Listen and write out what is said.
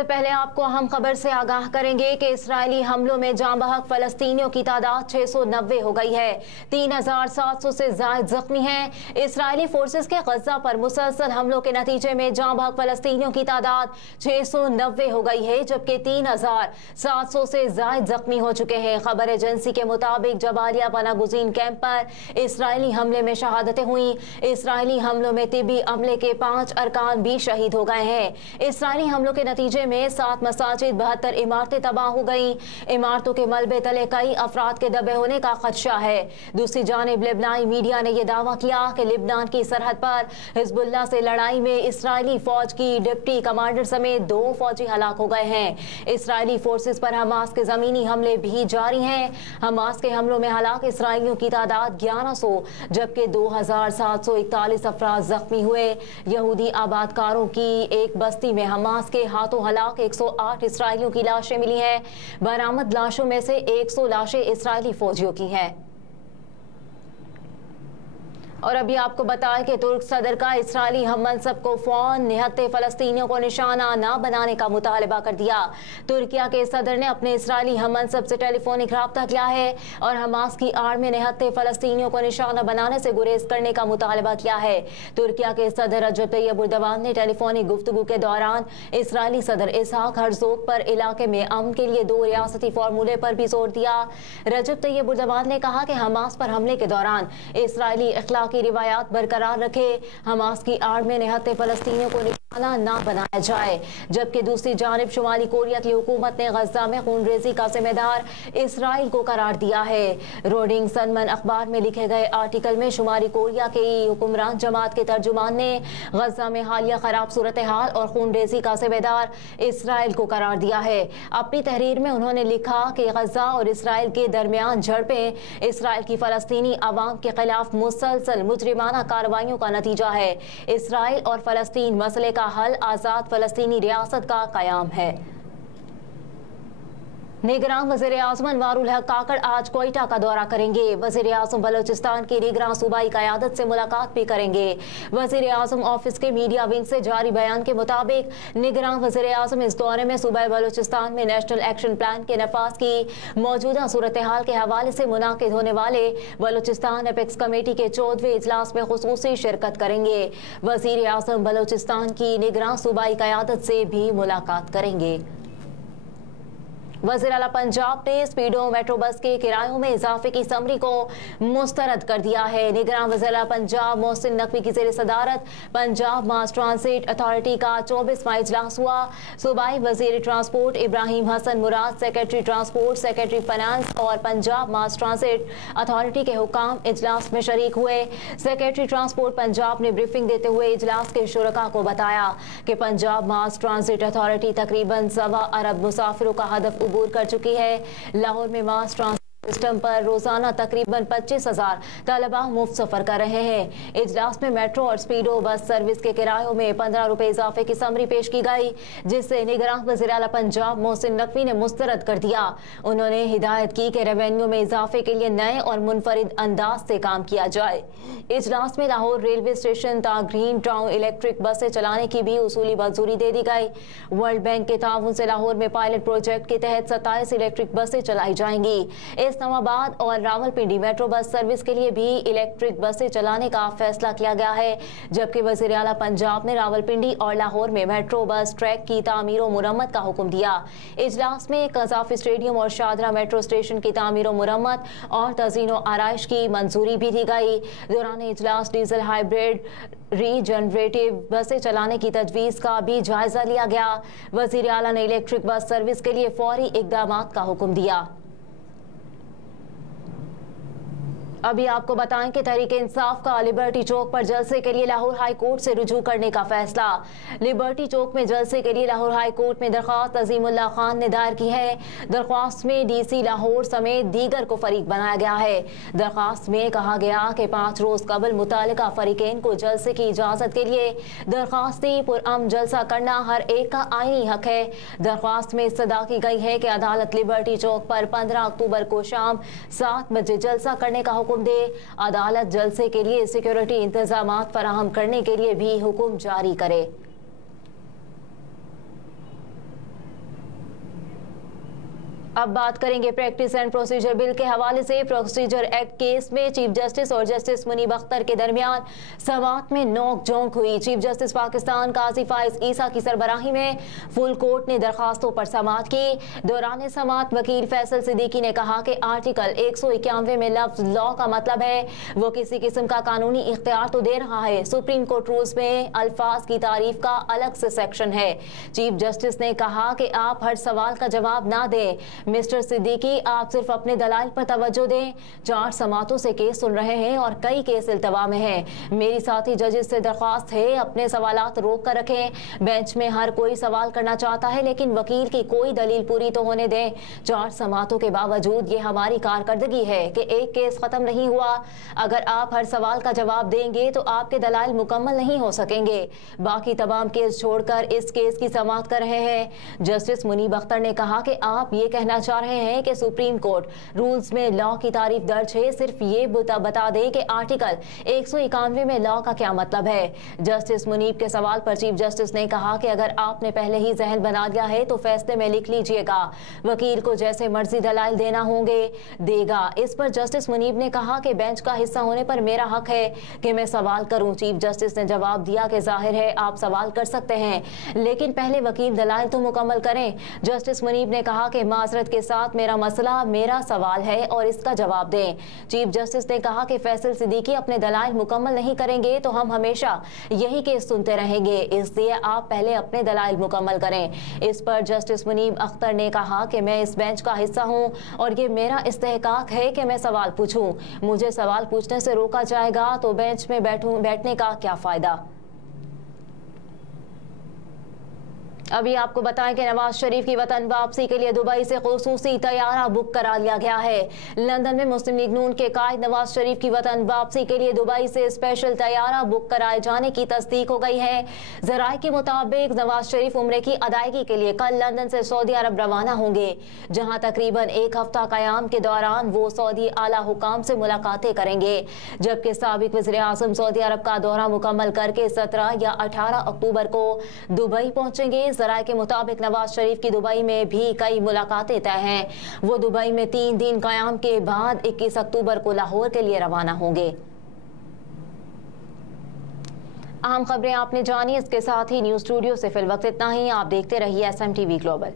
सबसे पहले आपको अहम खबर से आगाह करेंगे कि इस्राएली हमलों में जाँ बहक फलस्तीनियों की तादाद 690 हो गई है। 3700 से ज्यादा जख्मी हैं। इस्राएली फोर्सेस के गजा पर मुसलसल हमलों के नतीजे में जाँ बहक फलस्तीनियों की तादाद 690 हो गई है, जबकि 3700 से ज्यादा जख्मी हो चुके हैं। खबर एजेंसी के मुताबिक जबालिया पनागुज़ीन कैंप पर इस्राएली हमले में शहादतें हुई। इस्राएली हमलों में तिबी अमले के 5 अरकान भी शहीद हो गए हैं। इस्राएली हमलों के नतीजे में 7 मसाजिद 72 इमारतें तबाह हो गई। इमारतों के मलबे तले कई अफराद के दबे होने का खदशा है। दूसरी जानिब लेबनानी मीडिया ने यह दावा किया कि लेबनान की सरहद पर हिजबुल्लाह से लड़ाई में इस्राएली फौज की डिप्टी कमांडर समेत 2 फौजी हलाक हो गए हैं। इस्राएली फोर्सेस पर हमास के जमीनी हमले भी जारी हैं। हमास के हमलों में हलाक इस्राएलियों की तादाद 1100 जबकि 2741 अफराद जख्मी हुए। यहूदी आबादकारों की एक बस्ती में हमास के हाथों हलाक 108 इस्राएलियों की लाशें मिली हैं। बरामद लाशों में से 100 लाशें इस्राएली फौजियों की हैं। और अभी आपको बताएं कि तुर्क सदर का इस्राएली हम मनसब को फौरन निहत्ते फलस्तीनियों को निशाना न बनाने का मुतालबा कर दिया। तुर्किया के सदर ने अपने इस्राएली हम मनसब से टेलीफोनिक रब्ता किया है और हमास की आड़ में निहत्ते फलस्तीनियों को निशाना बनाने से गुरेज करने का मुतालबा किया है। तुर्किया के सदर रजब तैयब एर्दोगान ने टेलीफोनिक गुफ्तगू के दौरान इस्राएली सदर इसहाक हर्जोग पर इलाके में अमन के लिए 2 रियासती फार्मूले पर भी जोर दिया। रजब तैयब एर्दोगान ने कहा कि हमास पर हमले के दौरान इस्राएली इखलाक की रिवायात बरकरार रखे, हमास की आड़ में निहत्ते फलस्तीनियों को निशाना ना बनाया जाए। जबकि दूसरी जानिब शुमाली कोरिया की हुकूमत ने गजा में खूनरेजी का जिम्मेदार इसराइल को करार दिया है। रोडिंग सनमन अखबार में लिखे गए आर्टिकल में शुमाली कोरिया के हुक्मरान जमात के तर्जुमान ने गजा में हालिया खराब सूरत हाल और खूनरेजी का जिम्मेदार इसराइल को करार दिया है। अपनी तहरीर में उन्होंने लिखा कि गजा और इसराइल के दरमियान झड़पें इसराइल की फलस्तीनी अवाम के खिलाफ मुसलसल मुजरिमाना कार्रवाइयों का नतीजा है। इसराइल और फलस्तीन मसले का हल आज़ाद फलस्तीनी रियासत का कयाम है। निगरान वज़ीर आज़म अनवारुल हक काकड़ आज कोयटा का दौरा करेंगे। वज़ीर आज़म बलोचिस्तान की निगरान सूबाई क़यादत से मुलाकात भी करेंगे। वज़ीर आज़म ऑफिस के मीडिया विंग से जारी बयान के मुताबिक निगरान वज़ीर आज़म इस दौरे में सूबा बलोचिस्तान में नेशनल एक्शन प्लान के नफाज की मौजूदा सूरत हाल के हवाले से मुनाकिद होने वाले बलोचिस्तान एपेक्स कमेटी के 14वें इजलास में खुसूसी शिरकत करेंगे। वज़ीर आज़म बलोचिस्तान की निगरान सूबाई क़यादत से भी मुलाकात करेंगे। वज़ीर आला पंजाब ने स्पीडो मेट्रो बस के किरायों में इजाफे की समरी को मुस्तरद कर दिया है। निगरान वज़ीर आला पंजाब मोहसिन नकवी की ज़ेर सदारत पंजाब मास ट्रांसिट अथॉरिटी का 24वां इजलास हुआ। सूबाई वज़ीर ट्रांसपोर्ट इब्राहिम हसन मुराद, सेक्रेटरी ट्रांसपोर्ट, सेक्रेटरी फाइनेंस और पंजाब मास ट्रांसिट अथॉरिटी के हुकाम इजलास में शरीक हुए। सेक्रेटरी ट्रांसपोर्ट पंजाब ने ब्रीफिंग देते हुए इजलास के शुरका को बताया कि पंजाब मास ट्रांसिट अथॉरिटी तकरीबन 1.25 अरब मुसाफिरों का हदफ अबूर कर चुकी है। लाहौर में मास ट्रांसपोर्ट सिस्टम पर रोजाना तकरीबन 25,000 तलबा मुफ्त सफर कर रहे हैं। इजलास में मेट्रो और स्पीडो बस सर्विस के किरायों में 15 रुपए इजाफे की समरी पेश की गई, जिससे निगरान वज़ीर आला पंजाब मोहसिन नकवी ने मुस्तरद कर दिया। उन्होंने हिदायत की कि रेवेन्यू में इजाफे के लिए नए और मुनफरिद अंदाज से काम किया जाए। इजलास में लाहौर रेलवे स्टेशन ता ग्रीन टाउन इलेक्ट्रिक बसें चलाने की भी उसूली मंजूरी दे दी गई। वर्ल्ड बैंक के ताउन से लाहौर में पायलट प्रोजेक्ट के तहत 27 इलेक्ट्रिक बसें चलाई जाएंगी। इस्लामाबाद और रावलपिंडी मेट्रो बस सर्विस के लिए भी इलेक्ट्रिक बसें चलाने का फैसला किया गया है। जबकि वज़ीर आला पंजाब ने रावलपिंडी और लाहौर में मेट्रो बस ट्रैक की तामीर और मुरम्मत का हुक्म दिया। इजलास में कज़ाफी स्टेडियम और शादरा मेट्रो स्टेशन की तामीर और मुरम्मत और तज़ीन और आराइश की मंजूरी भी दी गई। दौरान इजलास डीजल हाइब्रिड रीजनरेटिव बसें चलाने की तजवीज़ का भी जायजा लिया गया। वज़ीर आला ने इलेक्ट्रिक बस सर्विस के लिए फौरी इक़दामात का हुक्म दिया। अभी आपको बताएं कि तहरीक इंसाफ का लिबर्टी चौक पर जलसे के लिए लाहौर हाई कोर्ट से रुजू करने का फैसला। लिबर्टी चौक में जलसे के लिए लाहौर हाई कोर्ट में दरख्वास्त अजीमुल्लाह खान ने दायर की है। दरख्वास्त में डीसी लाहौर समेत दीगर को फरीक बनाया गया है। दरख्वास्त में कहा गया कि 5 रोज कबल मुतालिका फरीकेन को जलसे की इजाजत के लिए दरख्वास्ती पुरअमन जलसा करना हर एक का आईनी हक है। दरख्वास्त में इस्तदा की गई है कि अदालत लिबर्टी चौक पर 15 अक्टूबर को शाम 7 बजे जलसा करने का हुक्म दे। अदालत जलसे के लिए सिक्योरिटी इंतजामात फराहम करने के लिए भी हुक्म जारी करे। अब बात करेंगे प्रैक्टिस एंड प्रोसीजर बिल के हवाले से। प्रोसीजर एक्ट केस में चीफ जस्टिस और जस्टिस मुनीब अख्तर के दरमियान समाअत में नोक झोंक हुई। चीफ जस्टिस पाकिस्तान काजी फाइज ईसा की सरबराही में फुल कोर्ट ने दरखास्तों पर समाअत की। दौरान समाअत वकील फैसल सिद्दीकी ने कहा कि आर्टिकल 191 में लफ्ज लॉ का मतलब है वो किसी किस्म का कानूनी इख्तियार तो दे रहा है। सुप्रीम कोर्ट रूल्स में अल्फाज की तारीफ का अलग से सेक्शन है। चीफ जस्टिस ने कहा कि आप हर सवाल का जवाब ना दें। मिस्टर सिद्दीकी, आप सिर्फ अपने दलाइल पर तवज्जो दें। 4 समातों से केस सुन रहे हैं और कई केस इल्तवा में हैं। मेरी साथी जजेस से दरख्वास्त है अपने सवालात रोक कर रखें। बेंच में हर कोई सवाल करना चाहता है लेकिन वकील की कोई दलील पूरी तो होने दें। 4 समातों के बावजूद ये हमारी कारकर्दगी है कि एक केस खत्म नहीं हुआ। अगर आप हर सवाल का जवाब देंगे तो आपके दलाइल मुकम्मल नहीं हो सकेंगे। बाकी तमाम केस छोड़कर इस केस की समाअत कर रहे हैं। जस्टिस मुनीब अख्तर ने कहा कि आप ये कहना चाह रहे हैं कि सुप्रीम कोर्ट रूल्स में लॉ की तारीफ दर्ज है, सिर्फ ये बता दें कि आर्टिकल 191 में लॉ का क्या मतलब है। जस्टिस मुनीब के सवाल पर चीफ जस्टिस ने कहा कि अगर आपने पहले ही जहन बना लिया है तो फैसले में लिख लीजिएगा, वकील को जैसे मर्जी दलाइल देना होंगे देगा। इस पर जस्टिस मुनीब ने कहा कि बेंच का हिस्सा होने पर मेरा हक है कि मैं सवाल करूं। चीफ जस्टिस ने जवाब दिया कि जाहिर है आप सवाल कर सकते हैं लेकिन पहले वकील दलाइल तो मुकम्मल करें। जस्टिस मुनीब ने कहा कि माजरत के साथ मेरा मसला मेरा सवाल है और इसका जवाब दें। चीफ जस्टिस ने कहा कि फैसल सिद्दीकी अपने दलाइल मुकम्मल नहीं करेंगे तो हम हमेशा यही केस सुनते रहेंगे, इसलिए आप पहले अपने दलाइल मुकम्मल करें। इस पर जस्टिस मुनीब अख्तर ने कहा कि मैं इस बेंच का हिस्सा हूं और ये मेरा इस्तेहकाक है कि मैं सवाल पूछूं। मुझे सवाल पूछने से रोका जाएगा तो बेंच में बैठने का क्या फायदा। अभी आपको बताएं कि नवाज शरीफ की वतन वापसी के लिए दुबई से खुसूसी तैयारा बुक करा लिया गया है। लंदन में मुस्लिम लीग नून के कायद नवाज शरीफ की वतन वापसी के लिए दुबई से स्पेशल तैयारा बुक कराए जाने की तस्दीक हो गई है। जराये के मुताबिक नवाज शरीफ उम्रे की अदायगी के लिए कल लंदन से सऊदी अरब रवाना होंगे, जहां तकरीबन 1 हफ्ता कयाम के दौरान वो सऊदी आला हुकाम से मुलाकातें करेंगे, जबकि साबिक वज़ीर आज़म सऊदी अरब का दौरा मुकम्मल करके 17 या 18 अक्टूबर को दुबई पहुंचेंगे। जराये के मुताबिक नवाज शरीफ की दुबई में भी कई मुलाकातें तय हैं। वो दुबई में 3 दिन कयाम के बाद 21 अक्टूबर को लाहौर के लिए रवाना होंगे। अहम खबरें आपने जानी, इसके साथ ही न्यूज़ स्टूडियो से फिल वक्त इतना ही। आप देखते रहिए SMTV ग्लोबल।